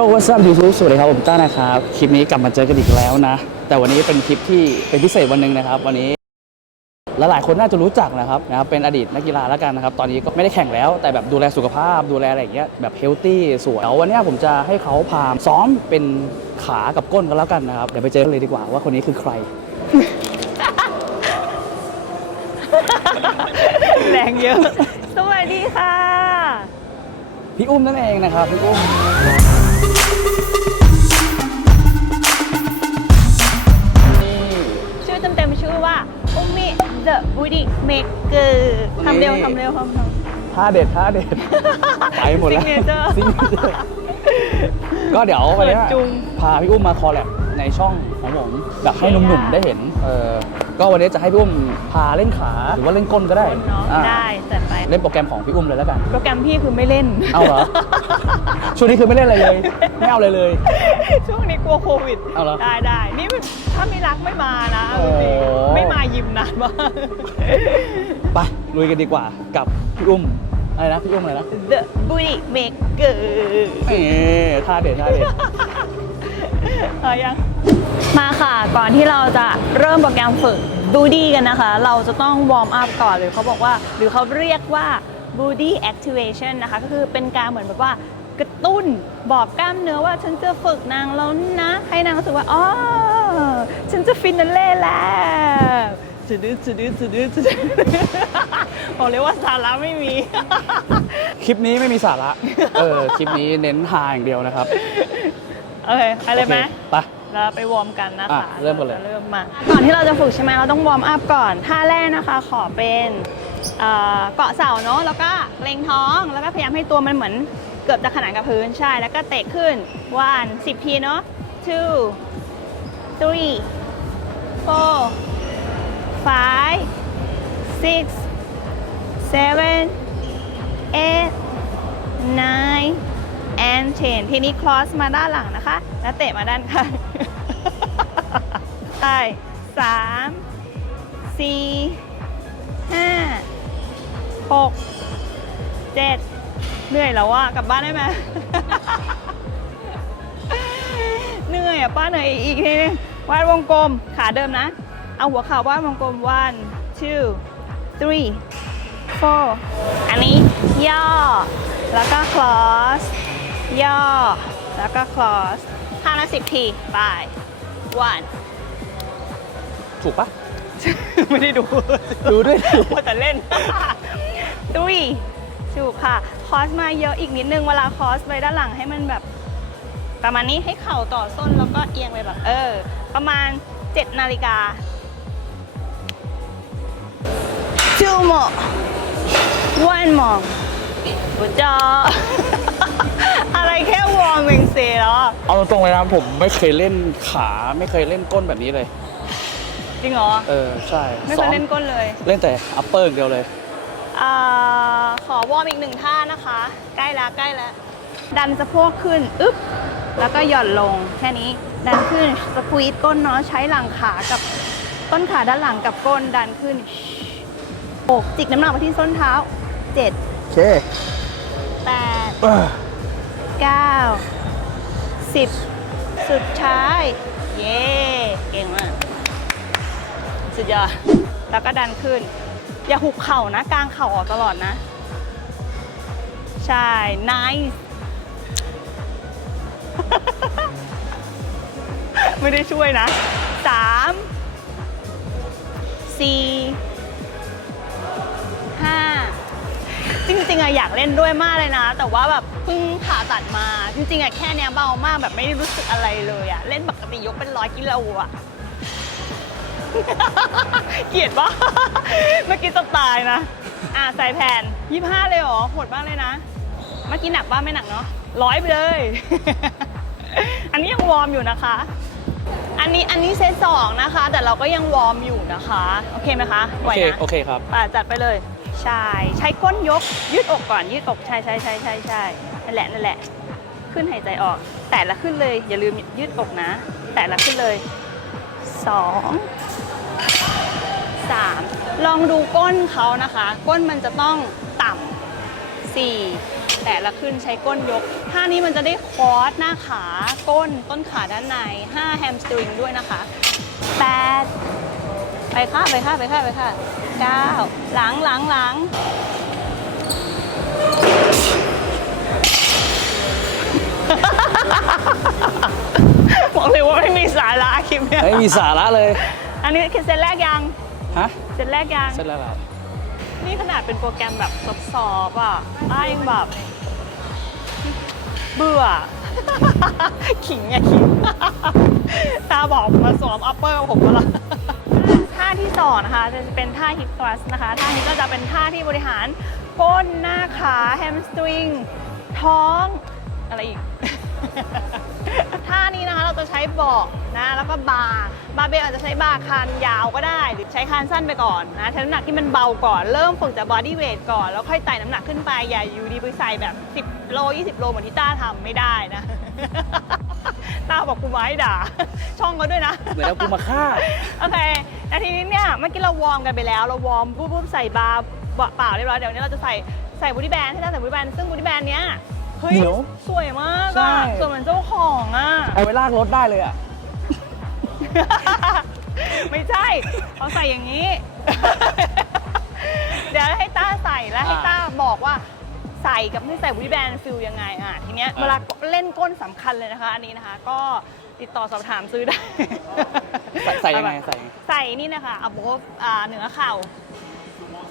วัสดียูทูบสวัสดีครับ ผมต้านะครับ คลิปนี้กลับมาเจอกันอีกแล้วนะ แต่วันนี้เป็นคลิปที่เป็นพิเศษวันหนึ่งนะครับ วันนี้และหลายคนน่าจะรู้จักนะครับนะครับ เป็นอดีตนักกีฬาแล้วกันนะครับ ตอนนี้ก็ไม่ได้แข่งแล้ว แต่แบบดูแลสุขภาพ ดูแลอะไรอย่างเงี้ย แบบเฮลตี้สวยเดี๋ยววันเนี้ยผมจะให้เขาพาซ้อมเป็นขากับก้นกันแล้วกันนะครับ เดี๋ยวไปเจอกันเลยดีกว่าว่าคนนี้คือใคร แรงเยอะ สวัสดีค่ะ พี่อุ้มนั่นเองนะครับ พี่อุ้ม อเต็มๆชื่อว่าอุมิ The Booty Maker ทำเร็วทำเร็วทำเร็ว ท่าเด็ดท่าเด็ด ไปหมดแล้ว Signature Signature ก็เดี๋ยววันเนี้ยเปิดจุง พาพี่อุ้มมาคอลแลบในช่องของผมแบบให้หนุ่มๆได้เห็นเออ ก็วันนี้จะให้พี่อุ้มพาเล่นขา หรือว่าเล่นก้นก็ได้เนาะอ่าได้จัดไป เล่นโปรแกรมของพี่อุ้มเลยแล้วกัน โปรแกรมพี่คือไม่เล่น เอาเหรอ ช่วงนี้คือไม่เล่นอะไรเลย ไม่เอาเลยเลย ช่วงนี้กลัวโควิด เอาเหรอได้ได้นี่ถ้าไม่รักไม่มานะโอ้จริงๆไม่มายิมนานมาก ไปลุยกันดีกว่ากับพี่อุ้มอะไรนะพี่อุ้มอะไรนะ The Booty Maker เอ๊ท่าเด็ดท่าเด็ด เอายังมาค่ะ ก่อนที่เราจะเริ่มโปรแกรมฝึกบูดี้กันนะคะ เราจะต้องวอร์มอัพก่อนหรือเขาบอกว่า หรือเขาเรียกว่า body activation นะคะ ก็คือเป็นการเหมือนแบบว่ากระตุ้นบอกกล้ามเนื้อว่าฉันจะฝึกนางแล้วนะ ให้นางรู้สึกว่าอ๋อฉันจะฟินาเล่แล้วจะดื้อจะดื้อจะดื้อจะดื้อบอกเลยว่าสาระไม่มี คลิปนี้ไม่มีสาระ เออ คลิปนี้เน้นฮาอย่างเดียวนะครับ โอเคไปเลยไหมโอคไป เราไปวอร์มกันนะคะอะเริ่มกันเลยาจะเริ่มมา ก่อนที่เราจะฝึกใช่ไหมเราต้องวอร์มอัพก่อน ท่าแรกนะคะ ขอเป็นเอ่อเกาะเสาเนาะ แล้วก็เกรงท้อง แล้วก็พยายามให้ตัวมันเหมือนเกือบจะขนานกับพื้น ใช่ แล้วก็เตะขึ้น one สิบทีเนาะ two three four five six seven eight nine and ten ทีนี้ cross มาด้านหลังนะคะ แล้วเตะมาด้านข้างใช่สามสี่ห้าหกเจ็ดเหนื่อยแล้วว่ากลับบ้านได้ไหมเหนื่อยอะป้าเหนื่อยอีกทีนึงวาดวงกลมขาเดิมนะ เอาหัวเข่าวาดวงกลม one two three four อันนี้ย่อ แล้วก็ cross ย่อ แล้วก็ cross ห้าละสิบทีไป one ถูกปะ ไม่ได้ดู ดูด้วยดิ ว่าแต่เล่น three ถูกค่ะ คอสมาเยอะอีกนิดนึง เวลาคอสไปด้านหลังให้มันแบบ ประมาณนี้ให้เข่าต่อส้นแล้วก็เอียงไปแบบ เออ ประมาณ 7 นาฬิกา two more one more good job อะไร แค่วอร์มเองเซแล้วอะเอาตรงๆเลยนะผมไม่เคยเล่นขาไม่เคยเล่นก้นแบบนี้เลย จริงเหรอ เออใช่ไม่เคซ้อยมเล่นก้นเลย เล่นแต่อัปเปอร์อย่างเดียวเลยอาขอวอร์มอีกหนึ่งท่านะคะ ใกล้แล้วใกล้แล้วดันสะโพกขึ้นอึ๊บแล้วก็หย่อนลงแค่นี้ดันขึ้นสควีตก้นเนาะใช้หลังขากับต้นขาด้านหลังกับก้นดันขึ้นอกจิกน้ำหนักไปที่ส้นเท้า7โอเค8เออ 9 10 สุดท้าย เย่เก่งมาก สุดยอด แล้วก็ดันขึ้น อย่าหุบเข่านะ กลางเข่าออกตลอดนะ ใช่ nice ไม่ได้ช่วยนะ 3 อะอยากเล่นด้วยมากเลยนะ แต่ว่าแบบเพิ่งผ่าตัดมา จริงๆอะแค่เนี้ยเบามากแบบไม่ได้รู้สึกอะไรเลยอะเล่นปกติยกเป็นร้อยกิโลอะเกลียดปะเมื่อกี้จะตายนะ อะใส่แผ่นยี่ห้าเลยเหรอโหดมากเลยนะ เมื่อกี้หนักบ้างไม่หนักเนาะร้อยไปเลย อันนี้ยังวอร์มอยู่นะคะ อันนี้อันนี้เซตสองนะคะ แต่เราก็ยังวอร์มอยู่นะคะ โอเคไหมคะโอไหวเคนะโอเคครับ ป่ะจัดไปเลย ใช่ ใช้ก้นยก ยืดอกก่อน ยืดอก ใช่ใช่ใช่ใช่ใช่นั่นแหละนั่นแหละ ขึ้นหายใจออก แต่ละขึ้นเลย อย่าลืมยืดอกนะ แต่ละขึ้นเลยสองสามลองดูก้นเขานะคะ ก้นมันจะต้องต่ำสี่แต่ละขึ้นใช้ก้นยกท่านี้มันจะได้คอร์สหน้าขา ก้นต้นขาด้านใน5แฮมสตริงด้วยนะคะ8 ไปค่ะไปค่ะไปค่ะไปค่ะ9หลังหลังหลังบอกเลยว่าไม่มีสาระคลิปเนี่ยไม่มีสาระเลย อันนี้คือเซตแรกยังฮะเซตแรกยังเสร็จแล้วเหรอนี่ขนาดเป็นโปรแกรมแบบซอฟๆอะอ้ายังแบบ เบื่อ ขิงไงขิง ตาบอกมาสวมอัปเปอร์กับผมมาละท่าที่สองนะคะจะเป็นท่าฮิปทรัสนะคะท่านี้ก็จะเป็นท่าที่บริหารก้นหน้าขาแฮมสตริงท้องอะไรอีก ท่านี้นะคะเราจะใช้บาะนะแล้วก็บาร์บาร์เบลอาจจะใช้บาร์คานยาวก็ได้ หรือใช้คานสั้นไปก่อนนะใช้น้ำหนักที่มันเบาก่อนเริ่มฝึกจากบอดี้เวทก่อน แล้วค่อยไต่น้ำหนักขึ้นไปอย่าอยู่ดีไปใส่แบบ 10 โล 20 โลเหมือนที่ต้าทำไม่ได้นะ ต้าบอกกูมาให้ด่า ช่องเขาด้วยนะ เหมือนเอากูมาฆ่า โอเคแล้วทีนี้เนี่ยเมื่อกี้เราวอร์มกันไปแล้ว เราวอร์มปุ๊บปุ๊บใส่บาร์เปล่าเรียบร้อยเดี๋ยวนี้เราจะใส่ใส่บูดี้แบนด์ให้ได้ใส่บูดี้แบนด์ซึ่งบูดี้แบนด์เนี้ยเฮ้ยเดี๋ยวสวยมากใช่ อะสวยเหมือนเจ้าของอะเอาไว้ลากรถได้เลยอะ ไม่ใช่เขาใส่อย่างนี้ เดี๋ยวให้ต้าใส่แล้วให้ต้าบอกว่า ใส่กับไม่ใส่บูดี้แบนด์ฟิลยังไงอะทีเนี้ยอ่าเวลาเล่นก้นสำคัญเลยนะคะ อันนี้นะคะ ก็ติดต่อสอบถามซื้อได้ ใส่ใส่ยังไงใส่ยังไง ใส่นี่นะคะ above อ่าเหนือเข่า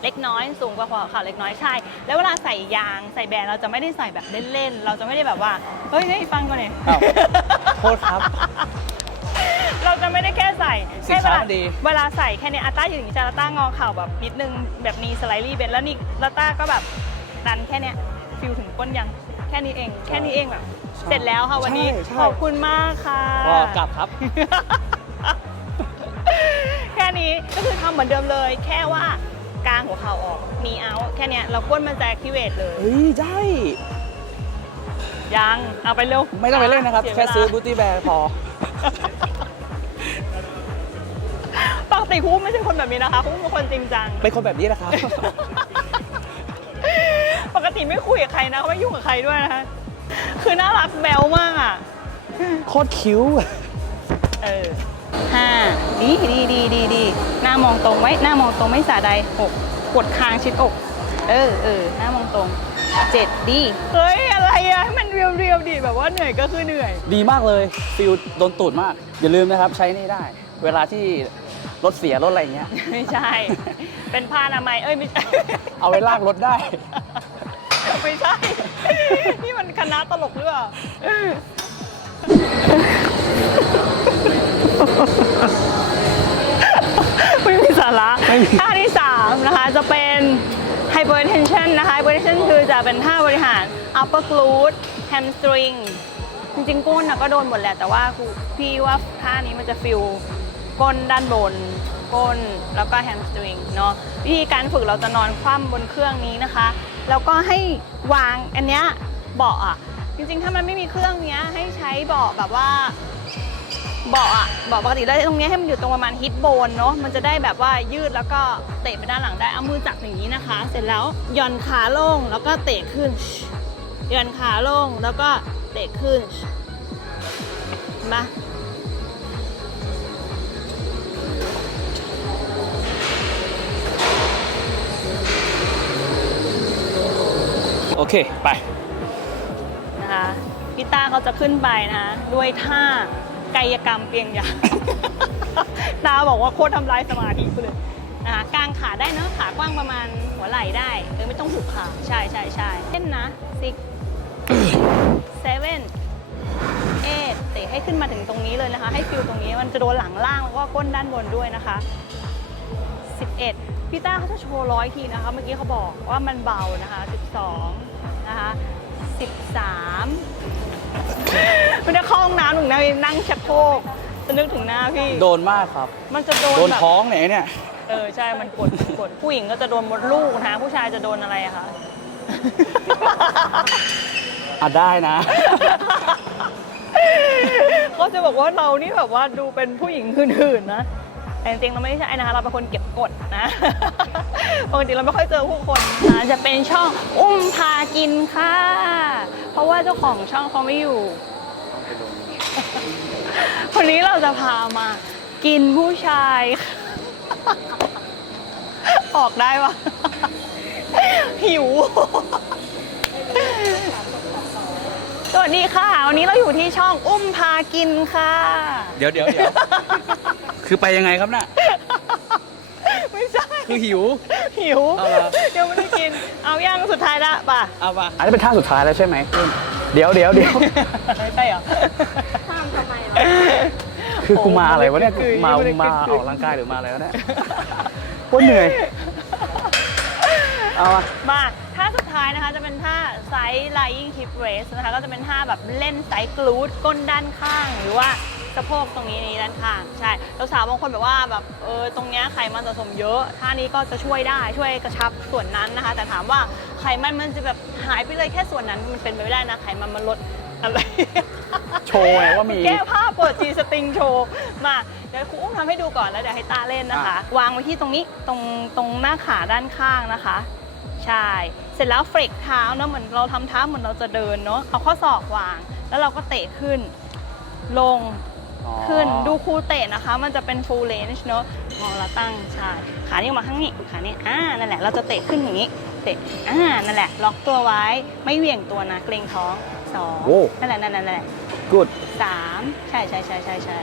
เล็กน้อยสูงกว่าหัวเข่าเล็กน้อยใช่ แล้วเวลาใส่ยางใส่แบรนด์เราจะไม่ได้ใส่แบบเล่นๆเราจะไม่ได้แบบว่าเฮ้ยเฮ้ยฟังก่อนเนี่ยอ้าวโทษครับเราจะไม่ได้แค่ใส่สินค้าแค่เวลามันดี เวลาใส่แค่เนี้ยอาต้าอยู่อย่างนี้จะอาต้างอเข่าแบบนิดนึงแบบนี้สไลด์ลี่เบนแล้วนี่แล้วต้าก็แบบ ดันแค่เนี้ยฟิลถึงก้นยังแค่นี้เอง แค่นี้เองแบบเสร็จแล้วค่ะวันนี้ ใช่ใช่ ขอบคุณมากค่ะพอกลับครับ แค่นี้ก็คือทำเหมือนเดิมเลย แค่ว่ากางหัวเข่าออกมีเอาแค่เนี้ยเราก้นมันจะ activate เลยเฮ้ยได้ ยังเอาไปเร็วไม่ต้องไปเล่นนะครับ สียแค่เวลาซื้อบูตี้แบร์พอ ปกติครูไม่ใช่คนแบบนี้นะคะครูเป็นคนจริงจัง เป็นคนแบบนี้นะครับป กติไม่คุยกับใครนะไม่ยุ่งกับใครด้วยนะคะคือน่ารักแบลมากอะโคตรคิ้วเออห้าดีดีดีดีดีหน้ามองตรงไว้หน้ามองตรงไม่สาใดหกกดคางชิดอก เออเออหน้ามองตรงเจ็ดดีเฮ้ยอะไรอะให้มันเรียวเรียวๆดิแบบว่าเหนื่อยก็คือเหนื่อย ดีมากเลยฟิลโดนตูดมาก อย่าลืมนะครับใช้นี่ได้ เวลาที่รถเสียรถอะไรเงี้ย ไม่ใช่ เป็นผ้าอนามัยเอ้ยไม่ใช่ เอาไว้ลากรถได้ ไม่ใช่ นี่มันคณะตลกหรือเปล่าไม่มีสาระไม่มีท่าที่ 3 นะคะ จะเป็น hypertension นะคะ hypertension คือจะเป็นท่าบริหาร upper glute hamstring จริงๆก้นนะก็โดนหมดแหละ แต่ว่าครูพี่ว่าท่านี้มันจะฟิลก้นด้านบน ก้น แล้วก็แฮมสตริงเนาะวิธีการฝึกเราจะนอนคว่ำบนเครื่องนี้นะคะ แล้วก็ให้วางอันเนี้ยเบาะอะจริงๆ ถ้ามันไม่มีเครื่องเนี้ยให้ใช้เบาะแบบว่าเบาะอะเบาะปกติได้ตรงเนี้ยให้มันอยู่ตรงประมาณฮิตโบนเนาะมันจะได้แบบว่ายืดแล้วก็เตะไปด้านหลังได้เอามือจับอย่างนี้นะคะ เสร็จแล้วย่อนขาลงแล้วก็เตะขึ้นย่อนขาลงแล้วก็เตะขึ้นเห็ โอเค ไปนะคะพี่ต้าเขาจะขึ้นไปนะคะด้วยท่ากายกรรมเปียงยางตาบอกว่าโคตรทำลายสมาธิกูเลยนะคะกางขาได้เนอะขากว้างประมาณหัวไหล่ได้เออไม่ต้องหุบขาใช่ใช่ใช่เล่นนะ six seven eight เตะให้ขึ้นมาถึงตรงนี้เลยนะคะ ให้ฟิลตรงนี้มันจะโดนหลังล่างแล้วก็ก้นด้านบนด้วยนะคะ 11พี่ต้าเขาจะโชว์ร้อยทีนะคะ เมื่อกี้เขาบอกว่ามันเบานะคะ 12 13ไม่ได้เข้าห้องน้ำหนึ่งนะนั่งชักโครกจะนึกถึงหน้าพี่ โดนมากครับ มันจะโดนโดนแบบ ท้องไหนเนี่ย เออ ใช่ มันกดกดผู้หญิงก็จะโดนมดลูกนะ ผู้ชายจะโดนอะไรอะคะอะได้นะเขาจะบอกว่าเรานี่แบบว่าดูเป็นผู้หญิงหื่นๆนะ แต่จริงๆเราไม่ใช่นะคะเราเป็นคนเก็บกดนะปกติเราไม่ค่อยเจอผู้คนนะจะเป็นช่องอุ้มพากินค่ะ เพราะว่าเจ้าของช่องเขาไม่อยู่วันนี้เราจะพามากินผู้ชาย ออกได้ปะหิว สวัสดีค่ะ วันนี้เราอยู่ที่ช่องอุ้มพากินค่ะ เดี๋ยวเดี๋ยวเดี๋ยวคือไปยังไงครับน่ะ ไม่ใช่คือหิว หิวเอาละยังไม่ได้กิน เอาย่างสุดท้ายละป่ะเอาปะอันนี้เป็นท่าสุดท้ายแล้วใช่ไหม เดี๋ยวเดี๋ยวเดี๋ยวไม่ใช่เหรอคือกูมาอะไรวะเนี่ยโอ้โหมาไม่ได้มาคือออกกำลังกายหรือมาอะไรวะเนี่ยโคตรเหนื่อย เอาอะมาท่าสุดท้ายนะคะจะเป็นท่าไซส์ lying hip raise นะคะก็จะเป็นท่าแบบเล่นไซส์กลูดก้นด้านข้าง หรือว่าสะโพกตรงนี้นี้ด้านข้างใช่แล้วสาวบางคนแบบว่าแบบเออตรงเนี้ยไขมันสะสมเยอะท่านี้ก็จะช่วยได้ช่วยกระชับส่วนนั้นนะคะ แต่ถามว่าไขมันมันจะแบบหายไปเลยแค่ส่วนนั้นมันเป็นไปไม่ได้นะไขมันมันลดอะไรโชว์ไงว่ามีแก้ผ้าเปิดจีสติงโชว์มาเดี๋ยวครูอุ้มทำให้ดูก่อนแล้วเดี๋ยวให้ตาเล่นนะคะ วางไว้ที่ตรงนี้ตรงตรงหน้าขาด้านข้างนะคะ ใช่ เสร็จแล้วเฟรกเท้าเนอะเหมือนเราทำเท้าเหมือนเราจะเดินเนาะเอาข้อศอกวาง แล้วเราก็เตะขึ้น ลงอ๋อขึ้นดูครูเตะนะคะ มันจะเป็น full range เนอะมองแล้วตั้งใช่ขานี้ออกมาข้างนี้ขานี้อ่านั่นแหละเราจะเตะขึ้นอย่างนี้ เตะอ่านั่นแหละ ล็อกตัวไว้ไม่เหวี่ยงตัวนะเกรงท้องสองโอ้นั่นแหละนั่นแหละนั่นแหละกูดสามใช่ใช่ใช่ใช่ใช่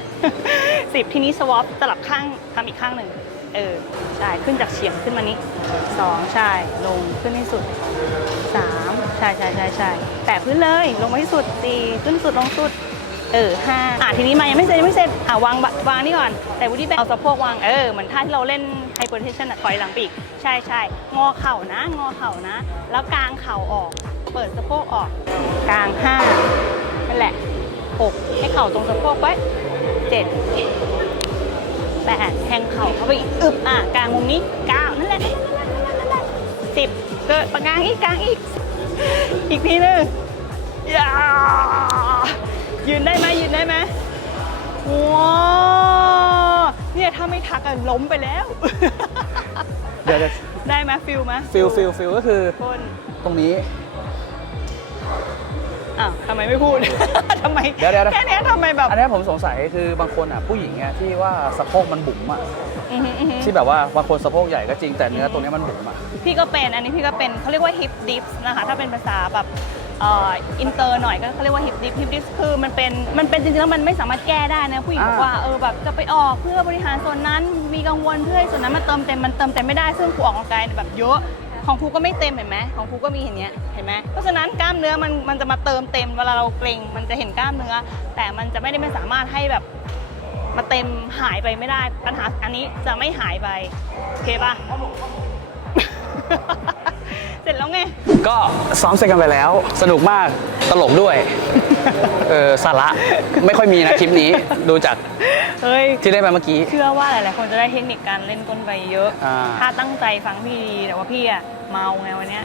สิบทีนี้สวอปสลับข้างทำอีกข้างหนึ่ง เออ ใช่ ขึ้นจากเฉียงขึ้นมานี้สองใช่ ลงขึ้นให้สุดสามใช่ใช่ใช่ใช่แตะพื้นเลย ลงมาที่สุดสี่ขึ้นสุดลงสุด เออห้าอะทีนี้มายังไม่เสร็จยังไม่เสร็จ อะวางวางนี่ก่อน แต่วุฒิแบเอาสะโพกวาง เออ เหมือนท่าที่เราเล่นไฮเปอร์เทชันอะถอยหลังไปอีก ใช่ใช่งอเข่านะ งอเข่านะ แล้วกางเข่าออก เปิดสะโพกออก กางห้านั่นแหละหกให้เข่าตรงสะโพกไว้เจ็ด แปดแทงเข่าเข้าไปอีกอึบอะกลางมุมนี้เก้านั่นแหละนั่นแหละนั่นแหละนั่นแหละสิบเกิดประกางอีกกลางอีก อีกทีหนึงอย่ายืนได้ไหมยืนได้ไหมว้าเนี่ยถ้าไม่ทักอะล้มไปแล้ว เดี๋ยวได้ไหมฟิลไหมฟิลฟิลฟิลก็คือคนตรงนี้ อ้าวทำไมไม่พูด ทำไมเดี๋ยวเดี๋ยวเดี๋ยว แค่เนี้ยทำไมแบบอันนี้ผมสงสัยคือบางคนอะผู้หญิงอะที่ว่าสะโพกมันบุ๋มอะอือหืออือหือที่แบบว่าบางคนสะโพกใหญ่ก็จริงแต่เนื้อตรงเนี้ยมันบุ๋มอะ พี่ก็เป็นอันนี้พี่ก็เป็นเขาเรียกว่า hip dips นะคะ ถ้าเป็นภาษาแบบเอ่ออินเตอร์หน่อยก็เขาเรียกว่า hip dip hip dips คือมันเป็นมันเป็นจริงๆแล้วมันไม่สามารถแก้ได้นะผู้หญิงบอกว่าเออแบบจะไปออกเพื่อบริหารส่วนนั้นมีกังวลเพื่อให้ส่วนนั้นมันเติมเต็มมันเติมเต็มไม่ได้ซึ่งครูออกกำลังกายแบบเยอะ ของครูก็ไม่เต็มเห็นไหมของครูก็มีเห็นเนี้ยเห็นไหมเพราะฉะนั้นกล้ามเนื้อมันมันจะมาเติมเต็มเวลาเราเกร็งมันจะเห็นกล้ามเนื้อ แต่มันจะไม่ได้ไม่สามารถให้แบบมาเต็มหายไปไม่ได้ปัญหาอันนี้จะไม่หายไปโอเคปะ เสร็จแล้วไง ก็ซ้อมเสร็จกันไปแล้ว สนุกมากตลกด้วย เออสาระไม่ค่อยมีนะคลิปนี้ดูจากเฮ้ย ที่ได้ไปเมื่อกี้ เชื่อว่าหลายๆ คนจะได้เทคนิคการเล่นก้นใบเยอะ อ่า ถ้าตั้งใจฟังพี่ดีแต่ว่าพี่อะเมาไงวันเนี้ย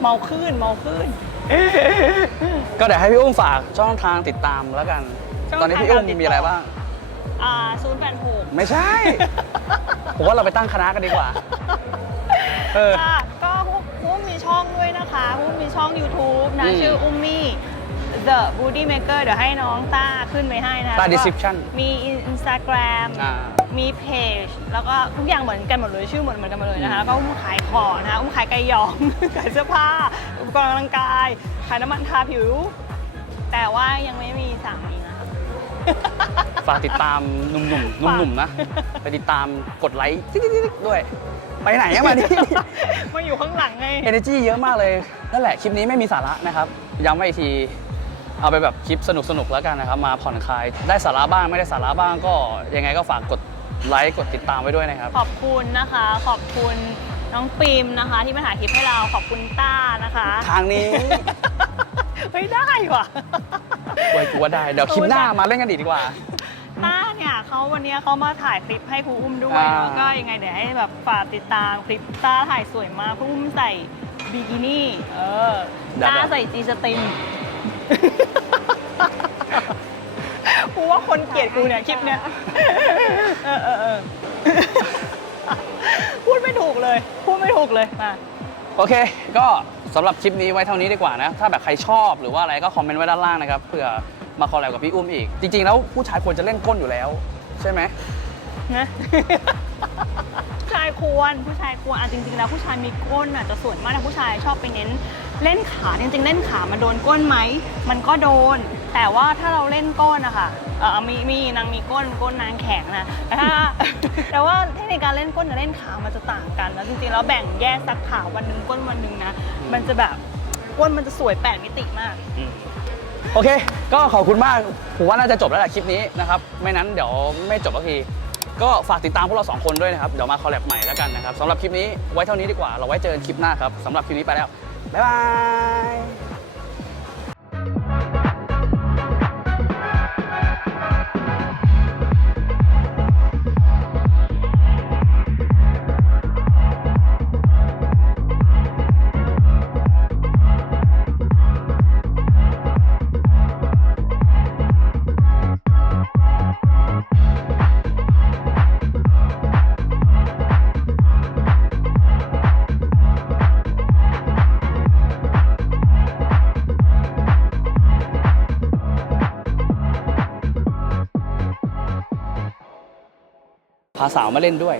เมาขึ้นเมาขึ้น ก็เดี๋ยวให้พี่อุ้มฝากช่องทางติดตามแล้วกัน ช่องตอนนี้พี่อุ้มทางการติดต่อ มีอะไรบ้าง อ่าศูนย์แปดหกไม่ใช่ ผมว่าเราไปตั้งคณะกันดีกว่า เออ ค่ะก็อุ้มมีช่องด้วยนะคะอุ้มมีช่อง YouTube นะ อืมชื่ออุ้มมี่ The Booty Maker เดี๋ยวให้น้องต้าขึ้นไปให้นะใต้แล้วก็ description มี Instagram อ่า มีเพจแล้วก็ทุกอย่างเหมือนกันหมดเลยชื่อเหมือนเหมือนกันหมดเลยนะคะแล้วก็อุ้มขายของนะคะอุ้มขายไก่หยอง ขายเสื้อผ้าอุปกรณ์ออกกำลังกาย ขายน้ำมันทาผิว แต่ว่ายังไม่มีสามีนะคะ ฝากติดตามหนุ่มๆหนุ่มๆนะ ไปติดตามกดไลค์ติ๊กๆๆด้วย ไปไหนอะมานี่ มาอยู่ข้างหลังไง energy เยอะมากเลย นั่นแหละ คลิปนี้ไม่มีสาระนะครับ ย้ำไว้อีกที เอาไปแบบคลิปสนุกๆแล้วกันนะครับ มาผ่อนคลาย ได้สาระบ้างไม่ได้สาระบ้างก็ ยังไงก็ฝากกดไลค์กดติดตามไว้ด้วยนะครับ ขอบคุณนะคะ ขอบคุณน้องปิมนะคะ ที่มาถ่ายคลิปให้เราขอบคุณต้านะคะทางนี้ ไม่ได้ว่ะ ไว้กูว่าได้ เดี๋ยวคลิปหน้ามาเล่นกันอีกดีกว่า ต้าเนี่ยเขาวันนี้เขามาถ่ายคลิปให้ครูอุ้มด้วยอ่าเนอะก็ยังไงเดี๋ยวให้แบบฝากติดตามคลิปต้าถ่ายสวยมากครูอุ้มใส่บิกินี่เออต้าใส่จีสติงครูกูว่าคนเกลียดกูเนี่ยคลิปเนี้ยเออเออเออพูดไม่ถูกเลย พูดไม่ถูกเลยมา โอเค ก็สำหรับคลิปนี้ไว้เท่านี้ดีกว่านะ ถ้าแบบใครชอบหรือว่าอะไรก็คอมเมนต์ไว้ด้านล่างนะครับ เผื่อ มาคอลแลบกับพี่อุ้มอีก จริง ๆ แล้วผู้ชายควรจะเล่นก้นอยู่แล้ว ใช่ไหม นะผู้ชายควรผู้ชายควรอะจริงๆแล้วผู้ชายมีก้นอะจะส่วนมากนะผู้ชายชอบไปเน้นเล่นขาจริง ๆ เล่นขามันโดนก้นไหมมันก็โดน แต่ว่าถ้าเราเล่นก้นอะค่ะเออมีมีนางมีก้นก้นนางแข็งนะแต่ถ้า แต่ว่าเทคนิคการเล่นก้นกับเล่นขามันจะต่างกันแล้วจริงๆแล้วแบ่งแยกสักขาวันหนึ่งก้นวันหนึ่งนะมันจะแบบก้นมันจะสวยแปดมิติมาก โอเค ก็ขอบคุณมาก ผมว่าน่าจะจบแล้วแหละคลิปนี้นะครับ ไม่นั้นเดี๋ยวไม่จบสักที ก็ฝากติดตามพวกเราสองคนด้วยนะครับ เดี๋ยวมาคอลแลบใหม่แล้วกันนะครับสำหรับคลิปนี้ไว้เท่านี้ดีกว่า เราไว้เจอกันคลิปหน้าครับสำหรับคลิปนี้ไปแล้ว บ๊ายบายาสาวมาเล่นด้วย